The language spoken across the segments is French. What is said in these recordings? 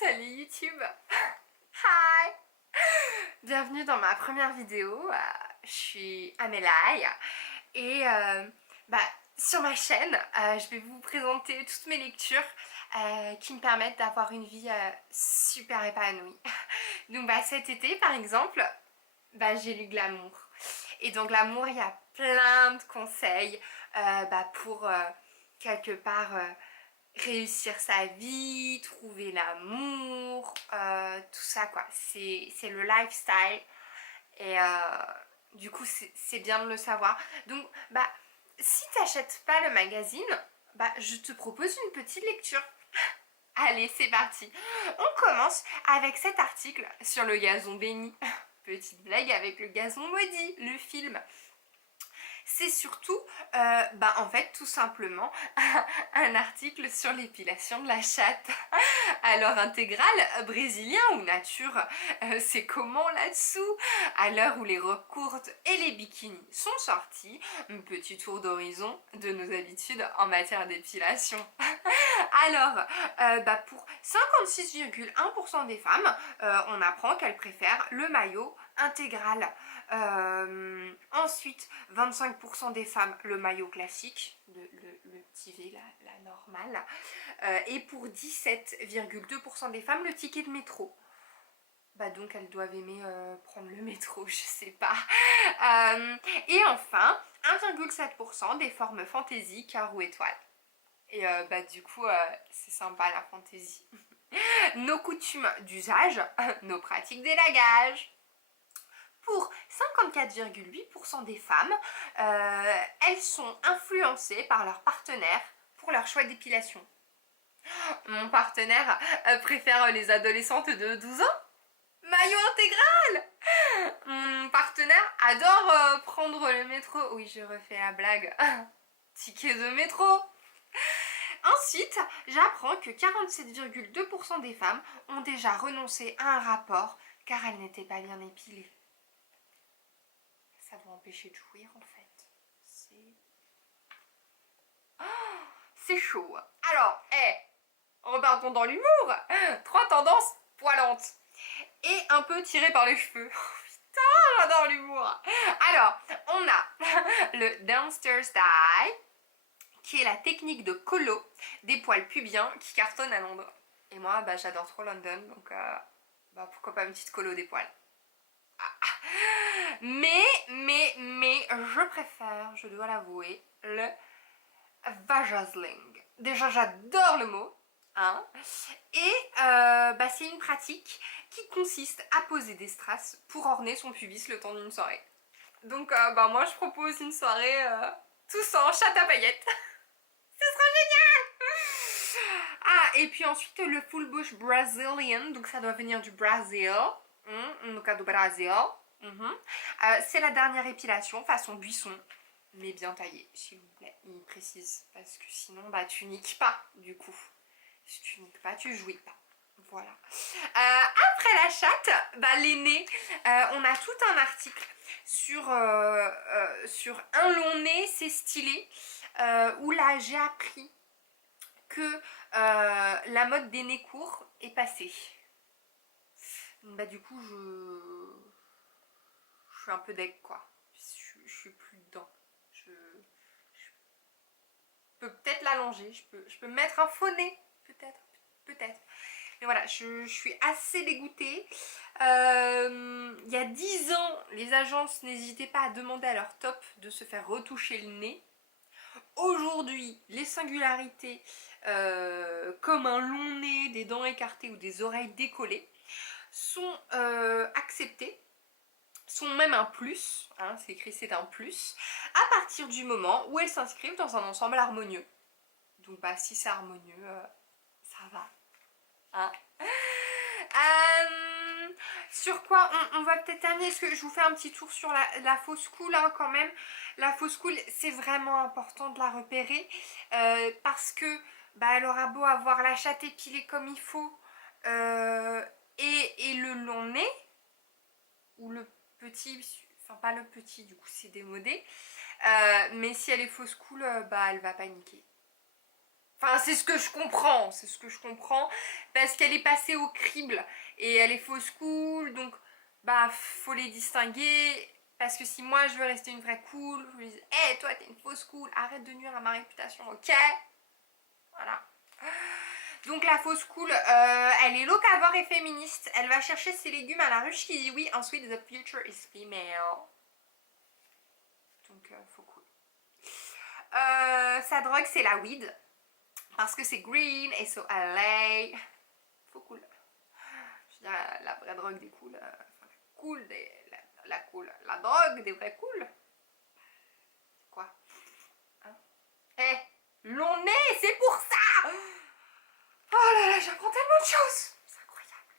Salut YouTube. Hi. Bienvenue dans ma première vidéo. Je suis Amélie et sur ma chaîne, je vais vous présenter toutes mes lectures qui me permettent d'avoir une vie super épanouie. Donc cet été par exemple, j'ai lu Glamour. Et dans Glamour, il y a plein de conseils pour quelque part réussir sa vie, trouver l'amour, tout ça quoi. C'est le lifestyle et du coup c'est bien de le savoir. Donc si t'achètes pas le magazine, je te propose une petite lecture. Allez, c'est parti. On commence avec cet article sur le gazon béni. Petite blague avec le gazon maudit, le film. C'est surtout, en fait, tout simplement, un article sur l'épilation de la chatte. Alors, intégral, brésilien ou nature, c'est comment là-dessous? À l'heure où les robes courtes et les bikinis sont sortis, un petit tour d'horizon de nos habitudes en matière d'épilation. Alors, pour 56,1% des femmes, on apprend qu'elles préfèrent le maillot intégral. Ensuite, 25% des femmes, le maillot classique, le petit V, la normale. Et pour 17,2% des femmes, le ticket de métro. Donc elles doivent aimer prendre le métro, je sais pas. Et enfin, 1,7% des formes fantaisie, carreau étoile. Et du coup, c'est sympa la fantaisie. Nos coutumes d'usage, nos pratiques d'élagage. Pour 54,8% des femmes, elles sont influencées par leur partenaire pour leur choix d'épilation. Mon partenaire préfère les adolescentes de 12 ans. Maillot intégral. Mon partenaire adore prendre le métro. Oui, je refais la blague. Ticket de métro. Ensuite, j'apprends que 47,2% des femmes ont déjà renoncé à un rapport car elles n'étaient pas bien épilées. Ça doit empêcher de jouir en fait. C'est chaud. Alors, repartons dans l'humour. 3 tendances poilantes et un peu tirées par les cheveux. Putain, j'adore l'humour. Alors, on a le downstairs dye, qui est la technique de colo des poils pubiens qui cartonnent à Londres. Et moi, j'adore trop London, donc pourquoi pas une petite colo des poils. Mais, je préfère, je dois l'avouer, le vajazzling. Déjà, j'adore le mot. Hein. Et c'est une pratique qui consiste à poser des strass pour orner son pubis le temps d'une soirée. Donc, moi, je propose une soirée tous en chatte à paillettes. Ce sera génial! Ah, et puis ensuite, le full bush Brazilian. Donc, ça doit venir du Brésil. No cas do Brasil. C'est la dernière épilation façon buisson, mais bien taillée, s'il vous plaît. Il précise, parce que sinon, tu niques pas, du coup. Si tu niques pas, tu jouis pas. Voilà. Après la chatte, l'aîné, on a tout un article sur un long nez, c'est stylé, où là j'ai appris que la mode des nez courts est passée. Du coup, je suis un peu deg quoi. Je suis plus dedans. Je peux peut-être l'allonger, je peux mettre un faux nez, peut-être. Mais voilà, je suis assez dégoûtée. Il y a 10 ans, les agences n'hésitaient pas à demander à leur top de se faire retoucher le nez. Aujourd'hui, les singularités comme un long nez, des dents écartées ou des oreilles décollées sont acceptées, sont même un plus, hein, c'est écrit c'est un plus, à partir du moment où elles s'inscrivent dans un ensemble harmonieux. Donc si c'est harmonieux, ça va. Hein. Sur quoi on va peut-être terminer? Est-ce que je vous fais un petit tour sur la fausse cool hein, quand même. La fausse cool, c'est vraiment important de la repérer parce que elle aura beau avoir la chatte épilée comme il faut et le long nez ou le petit, enfin pas le petit du coup c'est démodé, mais si elle est fausse cool, elle va paniquer. Enfin, c'est ce que je comprends, parce qu'elle est passée au crible et elle est fausse cool, donc bah faut les distinguer. Parce que si moi je veux rester une vraie cool, je lui dis, hé, toi t'es une fausse cool, arrête de nuire à ma réputation, ok? Voilà. Donc la fausse cool, elle est locavore et féministe. Elle va chercher ses légumes à la ruche qui dit oui. Ensuite, the future is female. Donc, faux cool. Sa drogue, c'est la weed. Parce que c'est green et so LA. Faux cool. Je veux dire, la vraie drogue des cools. Cool des. Cool. La drogue des vrais cools. Quoi? Hein? Eh, l'on est, c'est pour ça! Oh là là, j'apprends tellement de choses! C'est incroyable.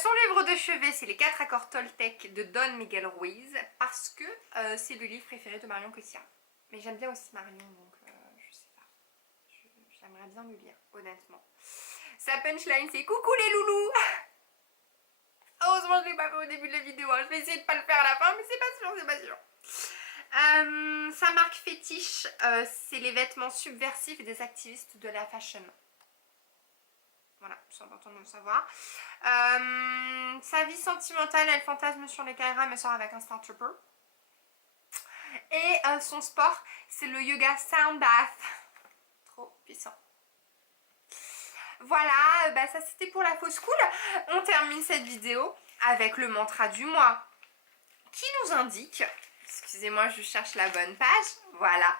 Son livre de chevet, c'est les 4 accords Toltec de Don Miguel Ruiz, parce que c'est le livre préféré de Marion Cotillard. Mais j'aime bien aussi Marion, donc je sais pas. J'aimerais bien le lire, honnêtement. Sa punchline, c'est coucou les loulous! Heureusement, je l'ai pas fait au début de la vidéo. Hein. Je vais essayer de pas le faire à la fin, mais c'est pas sûr, c'est pas sûr. Sa marque fétiche, c'est les vêtements subversifs des activistes de la fashion. Voilà, c'est important de le savoir. Sa vie sentimentale, elle fantasme sur les Kaira, mais sort avec un Star Trooper. Et son sport, c'est le yoga sound bath. Trop puissant. Voilà, bah ça c'était pour la fausse cool. On termine cette vidéo avec le mantra du mois qui nous indique, excusez-moi je cherche la bonne page, voilà.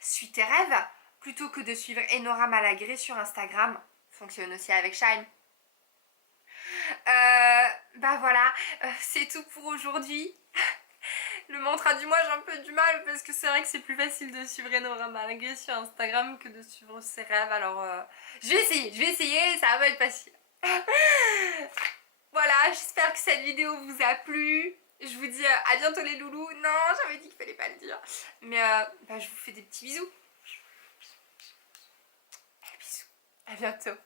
Suis tes rêves plutôt que de suivre Enora Malagré sur Instagram. Fonctionne aussi avec Shine. Bah voilà, c'est tout pour aujourd'hui. Le mantra du mois, j'ai un peu du mal parce que c'est vrai que c'est plus facile de suivre Enora Malagré sur Instagram que de suivre ses rêves. Alors je vais essayer, ça va être facile. Voilà, j'espère que cette vidéo vous a plu. Je vous dis à bientôt les loulous. Non, j'avais dit qu'il fallait pas le dire. Mais bah, je vous fais des petits bisous. Bisous. À bientôt.